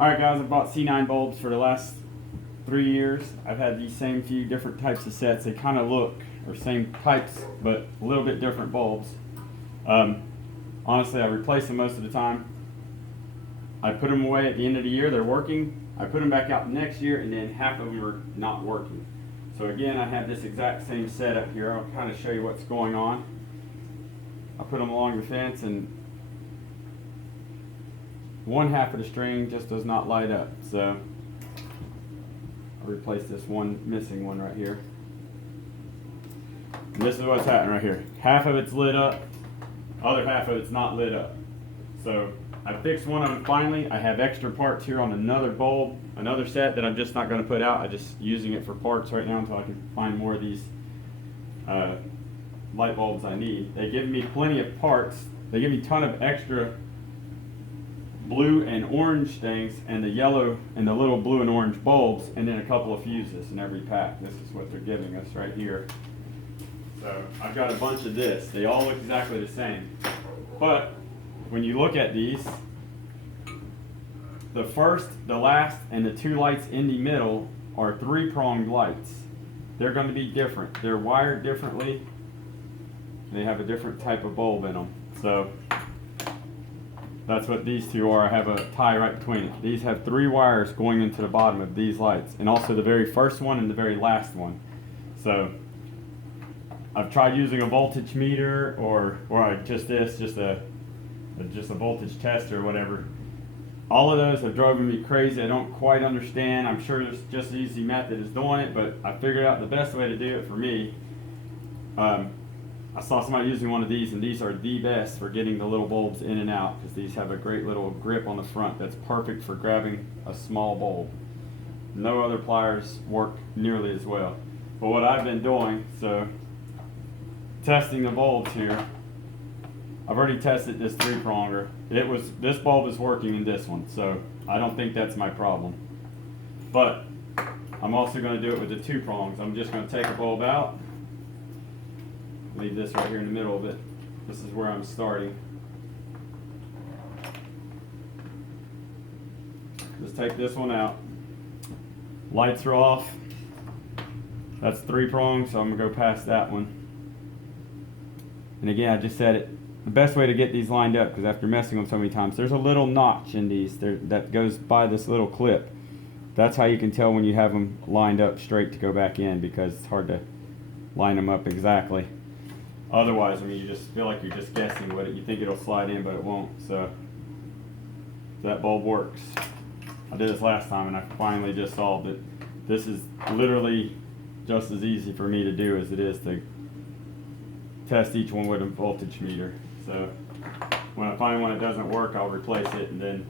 Alright guys, I've bought C9 bulbs for the last 3 years. I've had these same few different types of sets. They kind of look, or same types, but a little bit different bulbs. Honestly, I replace them most of the time. I put them away at the end of the year, they're working. I put them back out next year, and then half of them are not working. So again, I have this exact same setup here. I'll kind of show you what's going on. I put them along the fence, and one half of the string just does not light up. So I'll replace this one missing one right here. And this is what's happening right here. Half of it's lit up, other half of it's not lit up. So I fixed one of them finally. I have extra parts here on another bulb, another set that I'm just not going to put out. I'm just using it for parts right now until I can find more of these light bulbs I need. They give me plenty of parts. They give me a ton of extra blue and orange things, and the yellow and the little blue and orange bulbs, and then a couple of fuses in every pack. This is what they're giving us right here. So I've got a bunch of this. They all look exactly the same. But when you look at these, the first, the last, and the two lights in the middle are three-pronged lights. They're going to be different. They're wired differently. They have a different type of bulb in them. So that's what these two are. I have a tie right between it. These have 3 wires going into the bottom of these lights, and also the very first one and the very last one. So I've tried using a voltage meter or just a voltage tester or whatever. All of those have driven me crazy. I don't quite understand. I'm sure there's just an easy method is doing it, but I figured out the best way to do it for me. I saw somebody using one of these, and these are the best for getting the little bulbs in and out, because these have a great little grip on the front that's perfect for grabbing a small bulb. No other pliers work nearly as well. But what I've been doing, so testing the bulbs here, I've already tested this 3-pronger. This bulb is working in this one, so I don't think that's my problem. But I'm also going to do it with the 2 prongs. I'm just going to take a bulb out, leave this right here in the middle of it. This is where I'm starting. Just take this one out. Lights are off. That's 3 prongs, so I'm gonna go past that one. And again, I just said it. The best way to get these lined up, because after messing with them so many times, there's a little notch in these that goes by this little clip. That's how you can tell when you have them lined up straight to go back in, because it's hard to line them up exactly. Otherwise, I mean, you just feel like you're just guessing what you think it'll slide in, but it won't. So that bulb works. I did this last time, and I finally just solved it. This is literally just as easy for me to do as it is to test each one with a voltage meter. So when I find one that doesn't work, I'll replace it, and then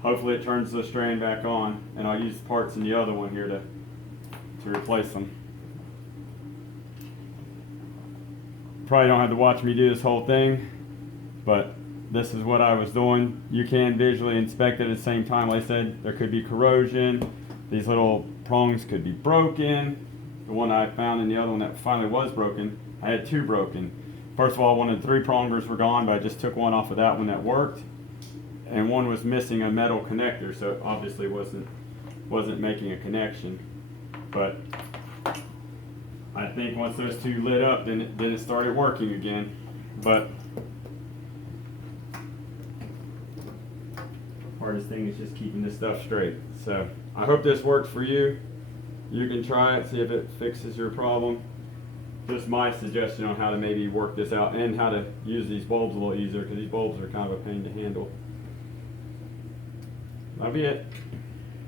hopefully it turns the strain back on, and I'll use the parts in the other one here to replace them. Probably don't have to watch me do this whole thing, but this is what I was doing. You can visually inspect it at the same time. Like I said, there could be corrosion. These little prongs could be broken. The one I found and the other one that finally was broken, I had 2 broken. First of all, one of the 3-prongers were gone, but I just took one off of that one that worked, and one was missing a metal connector, so it obviously wasn't making a connection. But I think once those 2 lit up, then it started working again. But hardest thing is just keeping this stuff straight. So I hope this works for you. You can try it, see if it fixes your problem. Just my suggestion on how to maybe work this out, and how to use these bulbs a little easier, because these bulbs are kind of a pain to handle. That'll be it.